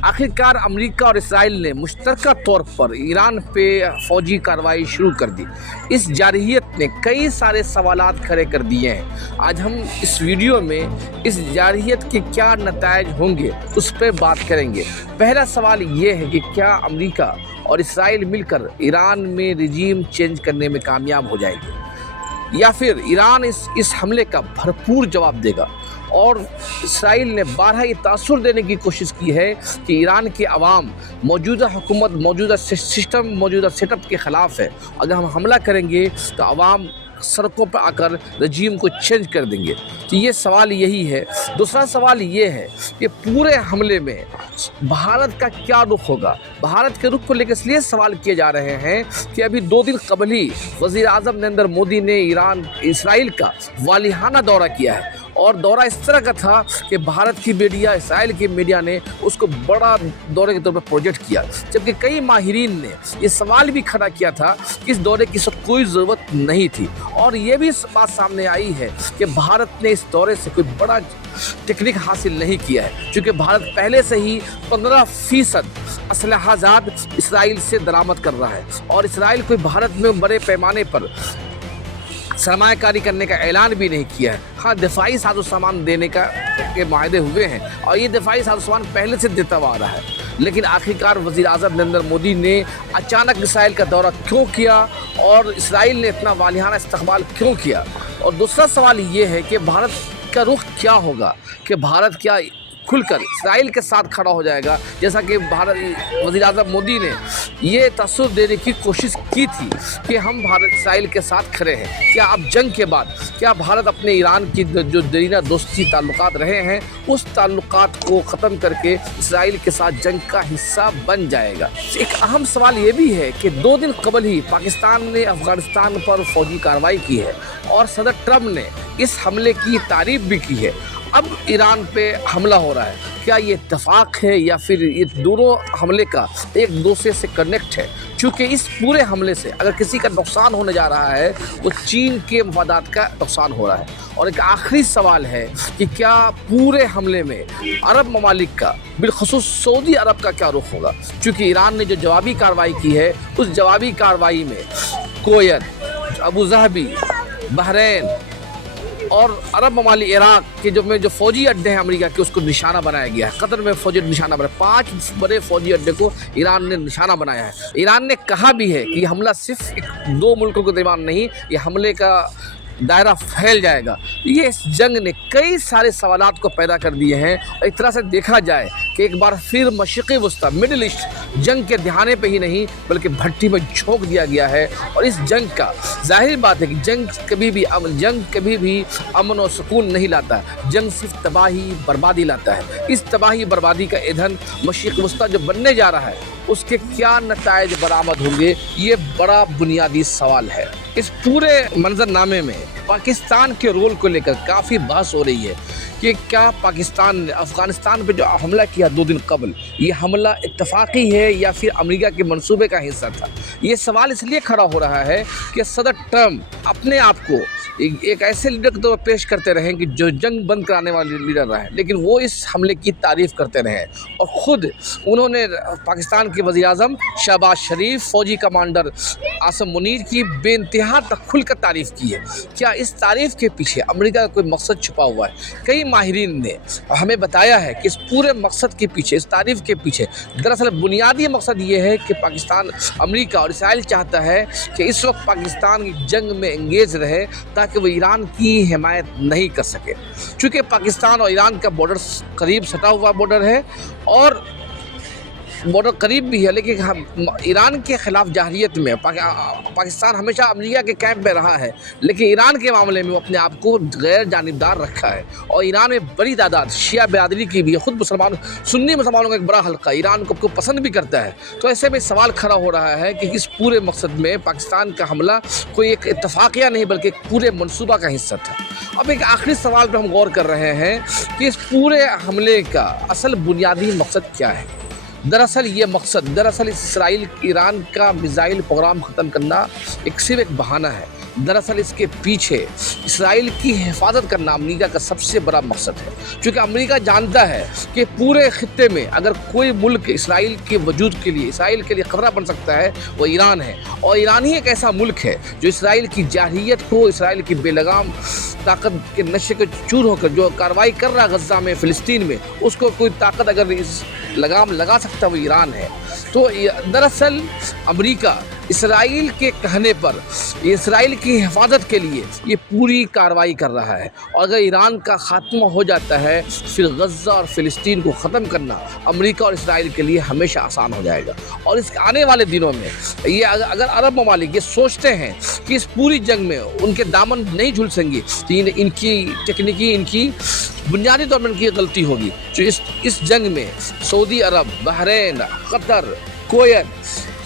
आखिरकार अमेरिका और इसराइल ने मुश्तरका तौर पर ईरान पे फौजी कार्रवाई शुरू कर दी। इस जारहियत ने कई सारे सवालात खड़े कर दिए हैं। आज हम इस वीडियो में इस जारहियत के क्या नतायज होंगे उस पर बात करेंगे। पहला सवाल ये है कि क्या अमेरिका और इसराइल मिलकर ईरान में रिजीम चेंज करने में कामयाब हो जाएंगे, या फिर ईरान इस हमले का भरपूर जवाब देगा। और इसराइल ने बारहा ये तासुर देने की कोशिश की है कि ईरान के अवाम मौजूदा हुकूमत, मौजूदा सिस्टम, मौजूदा सेटअप के ख़िलाफ़ है। अगर हम हमला करेंगे तो अवाम सड़कों पर आकर रजीम को चेंज कर देंगे। तो ये सवाल यही है। दूसरा सवाल ये है कि पूरे हमले में भारत का क्या रुख होगा। भारत के रुख को लेकर इसलिए सवाल किए जा रहे हैं कि अभी 2 दिन कबल ही वज़ीर आज़म नरेंद्र मोदी ने इसराइल का वालिहाना दौरा किया है, और दौरा इस तरह का था कि भारत की मीडिया, इसराइल की मीडिया ने उसको बड़ा दौरे के तौर पर प्रोजेक्ट किया, जबकि कई माहिरीन ने ये सवाल भी खड़ा किया था कि इस दौरे की कोई ज़रूरत नहीं थी। और ये भी बात सामने आई है कि भारत ने इस दौरे से कोई बड़ा टेक्निक हासिल नहीं किया है, क्योंकि भारत पहले से ही 15% असलहाजात इसराइल से दरामद कर रहा है, और इसराइल कोई भारत में बड़े पैमाने पर सरमायाकारी करने का ऐलान भी नहीं किया है। हाँ, दिफाई साजो सामान देने के माहदे हुए हैं, और ये दिफाई साजो सामान पहले से देता हुआ आ रहा है। लेकिन आखिरकार वज़ीर आज़म नरेंद्र मोदी ने अचानक इसराइल का दौरा क्यों किया, और इसराइल ने इतना वालिहाना इस्तकबाल क्यों किया। और दूसरा सवाल ये है कि भारत का रुख क्या होगा, कि भारत क्या खुलकर इसराइल के साथ खड़ा हो जाएगा, जैसा कि वज़ीर आज़म मोदी ने ये तसव्वुर देने की कोशिश की थी कि हम भारत इसराइल के साथ खड़े हैं। क्या अब जंग के बाद क्या भारत अपने ईरान की जो दरीना दोस्ती ताल्लुकात रहे हैं उस ताल्लुकात को ख़त्म करके इसराइल के साथ जंग का हिस्सा बन जाएगा। एक अहम सवाल ये भी है कि 2 दिन कबल ही पाकिस्तान ने अफ़गानिस्तान पर फौजी कार्रवाई की है, और सदर ट्रम्प ने इस हमले की तारीफ़ भी की है। अब ईरान पे हमला हो रहा है, क्या ये इत्तेफाक है या फिर ये दोनों हमले का एक दूसरे से कनेक्ट है? क्योंकि इस पूरे हमले से अगर किसी का नुकसान होने जा रहा है वो चीन के मफादात का नुकसान हो रहा है। और एक आखिरी सवाल है कि क्या पूरे हमले में अरब ममालिक का, बिलखुसूस सऊदी अरब का क्या रुख होगा, क्योंकि ईरान ने जो जवाबी कार्रवाई की है उस जवाबी कार्रवाई में कुवैत, अबू धाबी, बहरीन और अरब ममालिक, इराक के जो फौजी अड्डे हैं अमेरिका के, उसको निशाना बनाया गया है। कतर में फौजी निशाना बनाया, 5 बड़े फौजी अड्डे को ईरान ने निशाना बनाया है। ईरान ने कहा भी है कि हमला सिर्फ 2 मुल्कों के दरमियान नहीं, ये हमले का दायरा फैल जाएगा। ये इस जंग ने कई सारे सवालात को पैदा कर दिए हैं। एक तरह से देखा जाए कि एक बार फिर मशरिक़ी वस्ता, मिडिल ईस्ट जंग के ध्याने पे ही नहीं बल्कि भट्टी में झोंक दिया गया है। और इस जंग का जाहिर बात है कि जंग कभी भी अमन और सुकून नहीं लाता, जंग सिर्फ तबाही बर्बादी लाता है। इस तबाही बर्बादी का ईंधन मशरिक़ी वस्ता जो बनने जा रहा है उसके क्या नतायज बरामद होंगे, ये बड़ा बुनियादी सवाल है। इस पूरे मंजरनामे में पाकिस्तान के रोल को लेकर काफ़ी बहस हो रही है कि क्या पाकिस्तान ने अफ़गानिस्तान पे जो हमला किया 2 दिन कबल, ये हमला इत्तफाक़ी है या फिर अमेरिका के मंसूबे का हिस्सा था। ये सवाल इसलिए खड़ा हो रहा है कि सदर ट्रम्प अपने आप को एक ऐसे लीडर के तौर पर पेश करते रहे कि जो जंग बंद कराने वाले लीडर रहे, लेकिन वो इस हमले की तारीफ़ करते रहे। और ख़ुद उन्होंने पाकिस्तान के वज़ीर आज़म शहबाज शरीफ, फ़ौजी कमांडर आसिम मुनीर की बेइंतहा तक खुलकर तारीफ़ की है। क्या इस तारीफ़ के पीछे अमेरिका का कोई मकसद छुपा हुआ है? कई माहिरीन ने हमें बताया है कि इस पूरे मकसद के पीछे, इस तारीफ़ के पीछे दरअसल बुनियादी मकसद ये है कि पाकिस्तान, अमेरिका और इसराइल चाहता है कि इस वक्त पाकिस्तान जंग में एंगेज रहे ताकि वो ईरान की हिमायत नहीं कर सके। चूँकि पाकिस्तान और ईरान का बॉर्डर करीब सटा हुआ बॉर्डर है, और बॉर्डर करीब भी है, लेकिन हम ईरान के ख़िलाफ़ जारहियत में पाकिस्तान हमेशा अमेरिका के कैंप में रहा है, लेकिन ईरान के मामले में वो अपने आप को गैर जानिबदार रखा है। और ईरान में बड़ी तादाद शिया बिरादरी की भी है, ख़ुद सुन्नी मुसलमानों का एक बड़ा हल्का ईरान को पसंद भी करता है। तो ऐसे में सवाल खड़ा हो रहा है कि इस पूरे मकसद में पाकिस्तान का हमला कोई एक इत्तफाक़िया नहीं बल्कि एक पूरे मनसूबा का हिस्सा था। अब एक आखिरी सवाल पर हम गौर कर रहे हैं कि इस पूरे हमले का असल बुनियादी मकसद क्या है। दरअसल ये मकसद इसराइल ईरान का मिसाइल प्रोग्राम ख़त्म करना सिर्फ एक बहाना है। दरअसल इसके पीछे इसराइल की हिफाजत करना अमेरिका का सबसे बड़ा मकसद है, क्योंकि अमेरिका जानता है कि पूरे खित्ते में अगर कोई मुल्क इसराइल के वजूद के लिए, इसराइल के लिए ख़तरा बन सकता है, वो ईरान है। और ईरान ही एक ऐसा मुल्क है जो इसराइल की जारहियत को, इसराइल की बेलगाम ताकत के नशे के चूर होकर जो कार्रवाई कर रहा है गज़ा में, फ़िलिस्तीन में, उसको कोई ताकत अगर इस लगाम लगा सकता है वो ईरान है। तो दरअसल अमेरिका इसराइल के कहने पर इसराइल की हिफाजत के लिए ये पूरी कार्रवाई कर रहा है। और अगर ईरान का खात्मा हो जाता है, फिर गज़ा और फ़िलिस्तीन को ख़त्म करना अमेरिका और इसराइल के लिए हमेशा आसान हो जाएगा। और इस आने वाले दिनों में ये अगर अरब ममालिक ये सोचते हैं कि इस पूरी जंग में उनके दामन नहीं झुलसेंगे, तो इनकी टेक्निकी, इनकी बुनियादी तौर पर इनकी गलती होगी। जो इस जंग में सऊदी अरब, बहरीन, कतर, कुवैत,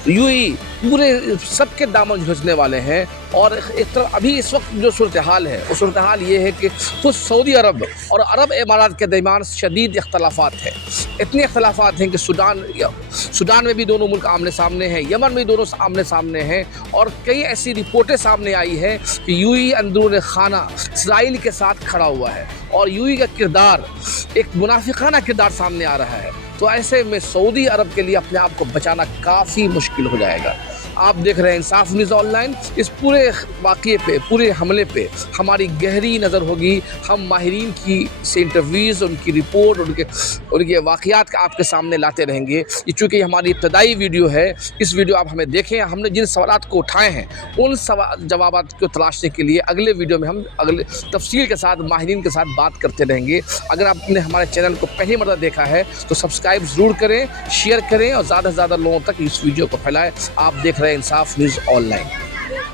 यूएई पूरे सबके दामन झुलसने वाले हैं। और एक तरफ अभी इस वक्त जो सूरत हाल है, वो सूरत हाल ये है कि खुद सऊदी अरब और अरब इमारात के दरमियान शदीद इख्तलाफात हैं। इतने इख्तलाफात हैं कि सूडान में भी दोनों मुल्क आमने सामने हैं, यमन में भी दोनों आमने सामने हैं। और कई ऐसी रिपोर्टें सामने आई हैं कि यूएई अंदरून खाना इसराइल के साथ खड़ा हुआ है और यूएई का किरदार एक मुनाफिकाना किरदार सामने आ रहा है। तो ऐसे में सऊदी अरब के लिए अपने आप को बचाना काफ़ी मुश्किल हो जाएगा। आप देख रहे हैं इंसाफ न्यूज़ ऑनलाइन। इस पूरे वाक़ये पे, पूरे हमले पे हमारी गहरी नज़र होगी। हम माहिरीन की से इंटरव्यूज़, उनकी रिपोर्ट, उनके वाक़यात का आपके सामने लाते रहेंगे। ये चूँकि हमारी इब्तदाई वीडियो है, इस वीडियो आप हमें देखें। हमने जिन सवालात को उठाए हैं उन जवाबात को तलाशने के लिए अगले वीडियो में हम अगले तफसील के साथ माहिरीन के साथ बात करते रहेंगे। अगर आपने हमारे चैनल को पहली मरतबा देखा है तो सब्सक्राइब ज़रूर करें, शेयर करें और ज़्यादा से ज़्यादा लोगों तक इस वीडियो को फैलाएं। आप देख रहे हैं इंसाफ न्यूज़ ऑनलाइन।